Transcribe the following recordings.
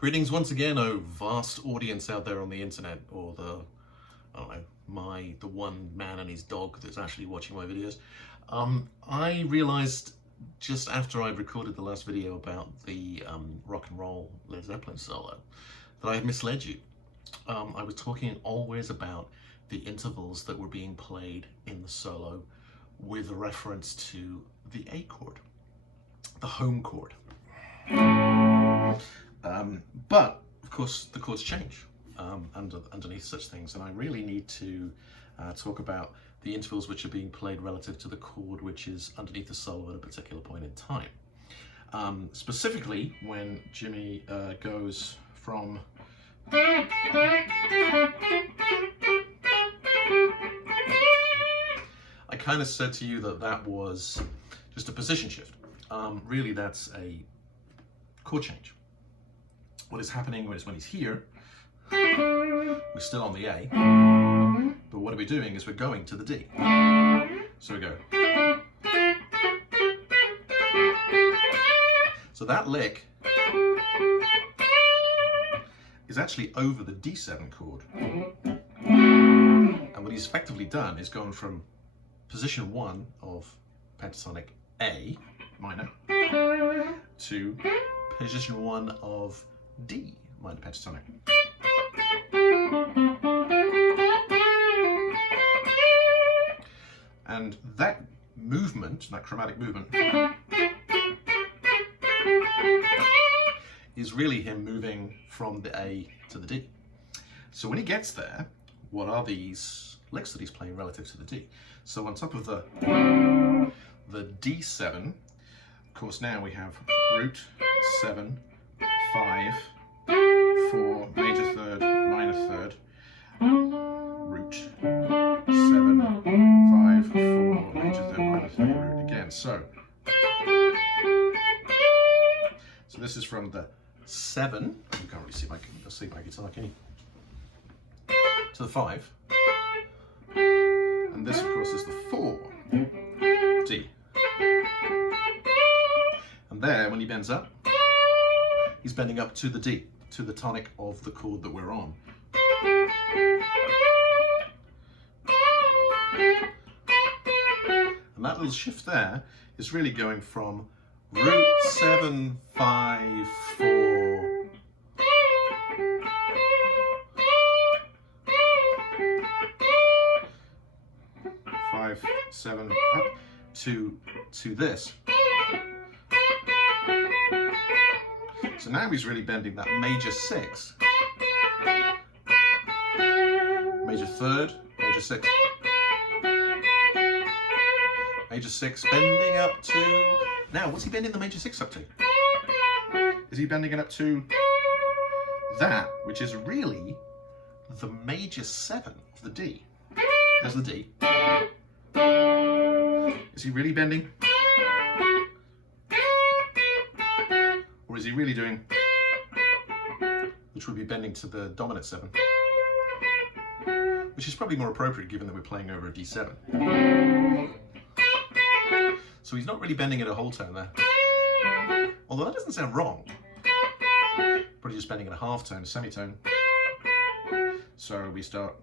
Greetings once again, oh vast audience out there on the internet, or the, I don't know, the one man and his dog that's actually watching my videos. I realized just after I'd recorded the last video about the rock and roll Led Zeppelin solo that I had misled you. I was talking always about the intervals that were being played in the solo with a reference to the A chord, the home chord. But of course the chords change underneath such things, and I really need to talk about the intervals which are being played relative to the chord which is underneath the solo at a particular point in time. Specifically when Jimmy goes from I kind of said to you that that was just a position shift. Really that's a chord change. What is happening is when he's here, we're still on the A, but what are we doing is we're going to the D. So we go. So that lick is actually over the D7 chord. And what he's effectively done is gone from position 1 of pentatonic A minor to position 1 of D minor pentatonic. And that movement, that chromatic movement, is really him moving from the A to the D. So when he gets there, what are these licks that he's playing relative to the D? So on top of the D7, of course now we have root, 7, 5, 4, major third, minor third, root, 7, 5, 4, major third, minor third, root again. So this is from the 7, you can't really see my guitar, can you? To the 5, and this of course is the 4, D. And there, when he bends up, he's bending up to the D, to the tonic of the chord that we're on. And that little shift there is really going from root, 7, 5, 4, 5, 7, up to this. So now he's really bending that major 6, major third, major 6, major 6, bending up to, now what's he bending the major 6 up to? Is he bending it up to that, which is really the major 7 of the D? There's the D. Is he really bending? Or is he really doing, which would be bending to the dominant 7, which is probably more appropriate given that we're playing over a D7. So he's not really bending it a whole tone there. Although that doesn't sound wrong. Probably just bending it a half tone, a semitone. So we start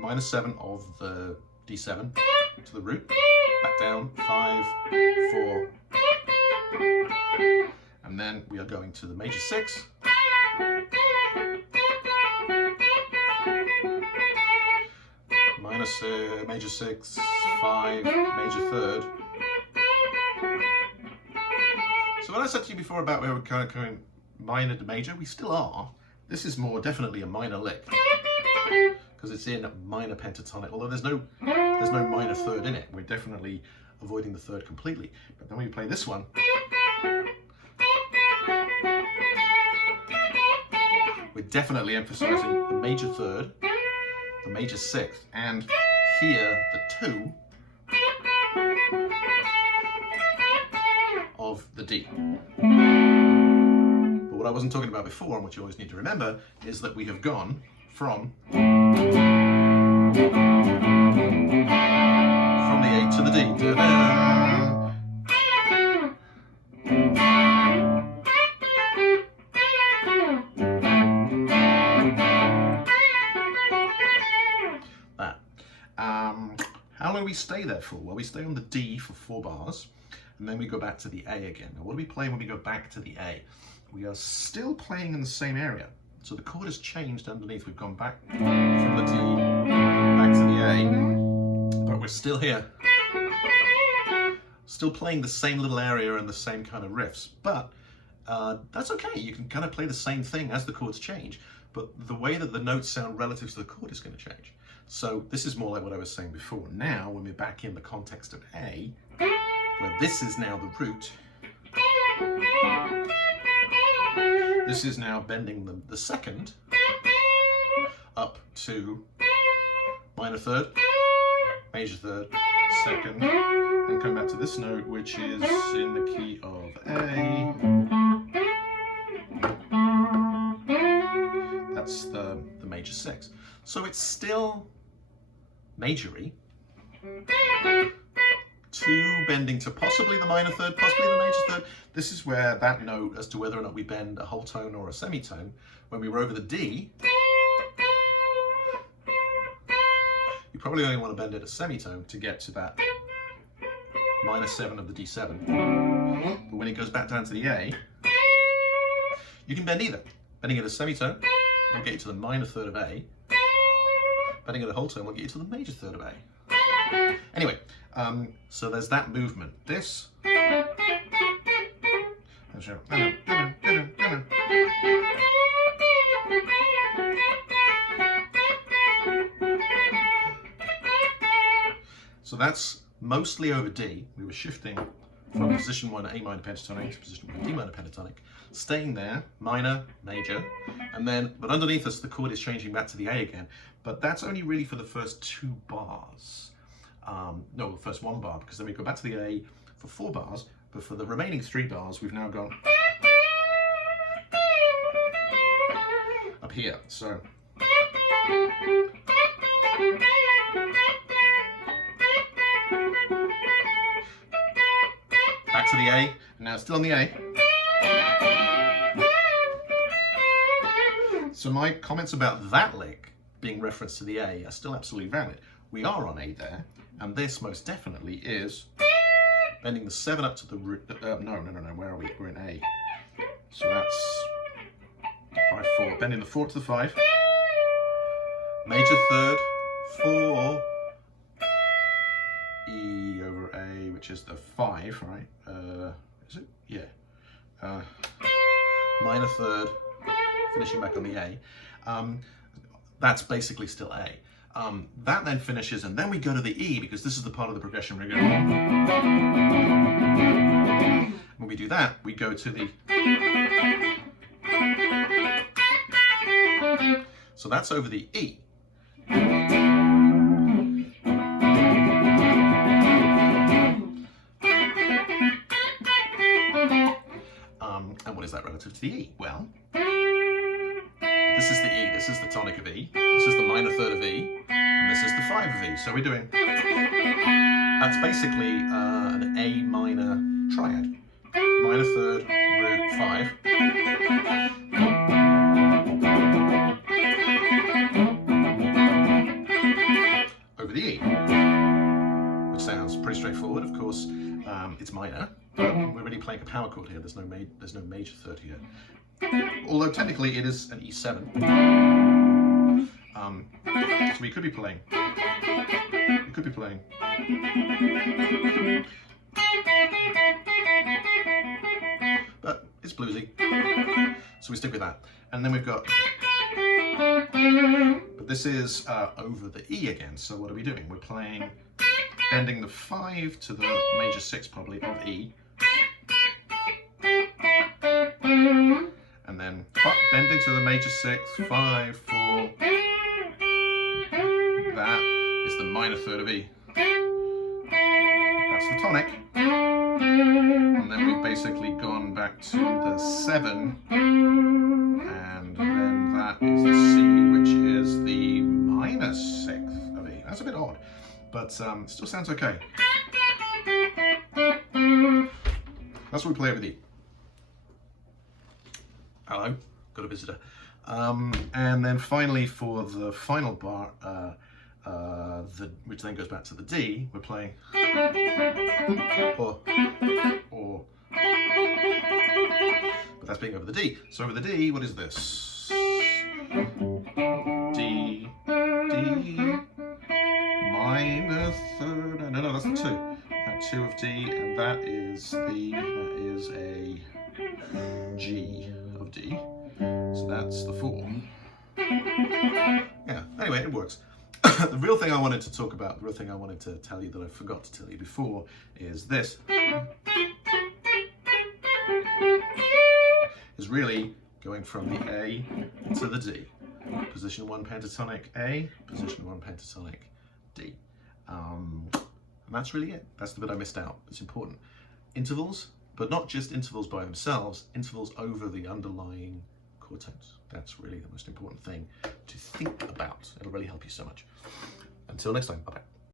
minus 7 of the D7 to the root, back down, 5, 4, and then we are going to the major 6, minus major 6, 5, major third. So when I said to you before about where we're kind of going minor to major, we still are. This is more definitely a minor lick, because it's in minor pentatonic, although there's no minor third in it. We're definitely avoiding the third completely. But then when you play this one, we're definitely emphasizing the major third, the major 6th, and here the 2 of the D. But what I wasn't talking about before, and what you always need to remember, is that we have gone from the A to the D. we stay there for? Well, we stay on the D for 4 bars, and then we go back to the A again. Now, what do we play when we go back to the A? We are still playing in the same area. So the chord has changed underneath. We've gone back from the D back to the A, but we're still here. Still playing the same little area and the same kind of riffs, but that's okay. You can kind of play the same thing as the chords change, but the way that the notes sound relative to the chord is going to change. So this is more like what I was saying before. Now, when we're back in the context of A, where this is now the root, this is now bending the second up to minor third, major third, second, and come back to this note, which is in the key of A. That's the major 6. So it's still majory, 2 bending to possibly the minor third, possibly the major third. This is where that note, as to whether or not we bend a whole tone or a semitone, when we were over the D, you probably only want to bend it a semitone to get to that minor 7 of the D7. But when it goes back down to the A, you can bend either. Bending it a semitone will get you to the minor third of A. Bending it a whole tone will get you to the major third of A. Anyway, so there's that movement. This. So that's mostly over D. We were shifting from position 1 A minor pentatonic to position 1 D minor pentatonic, staying there, minor, major, and then, but underneath us the chord is changing back to the A again, but that's only really for the first 2 bars. No, the first 1 bar, because then we go back to the A for 4 bars, but for the remaining 3 bars we've now gone up here, so back to the A, and now still on the A. So my comments about that lick being referenced to the A are still absolutely valid. We are on A there, and this most definitely is bending the 7 up to the root. No, where are we? We're in A. So that's 5, 4. Bending the 4 to the 5. Major third, 4. E over A, which is the 5, right? Is it? Yeah. Minor third, finishing back on the A. That's basically still A. That then finishes, and then we go to the E, because this is the part of the progression we're going. When we do that, we go to the. So that's over the E. And what is that relative to the E? Well, this is the E, this is the tonic of E, this is the minor third of E, and this is the 5 of E. So we're doing, that's basically an A minor triad. Minor third, root, 5. Over the E, which sounds pretty straightforward. Of course, it's minor, but we're really playing a power chord here. There's no major third here. Although technically it is an E7. So we could be playing. But it's bluesy. So we stick with that. And then we've got. But this is over the E again. So what are we doing? We're playing, bending the 5 to the major 6 probably of E. And then bending to the major 6, 5, 4. That is the minor third of E. That's the tonic. And then we've basically gone back to the 7. And then that is the C, which is the minor 6th of E. That's a bit odd, but still sounds okay. That's what we play with E. Hello, got a visitor. And then finally for the final bar, which then goes back to the D, we're playing or, but that's being over the D. So over the D, what is this? D, minor third, no, that's the 2. That 2 of D, and that is a G of D. So that's the 4. Yeah, anyway, it works. The real thing I wanted to talk about, the real thing I wanted to tell you that I forgot to tell you before is this. Is really going from the A to the D. Position 1 pentatonic A, position 1 pentatonic D. And that's really it. That's the bit I missed out. It's important. Intervals, but not just intervals by themselves, intervals over the underlying chord tones. That's really the most important thing to think about. It'll really help you so much. Until next time, bye-bye.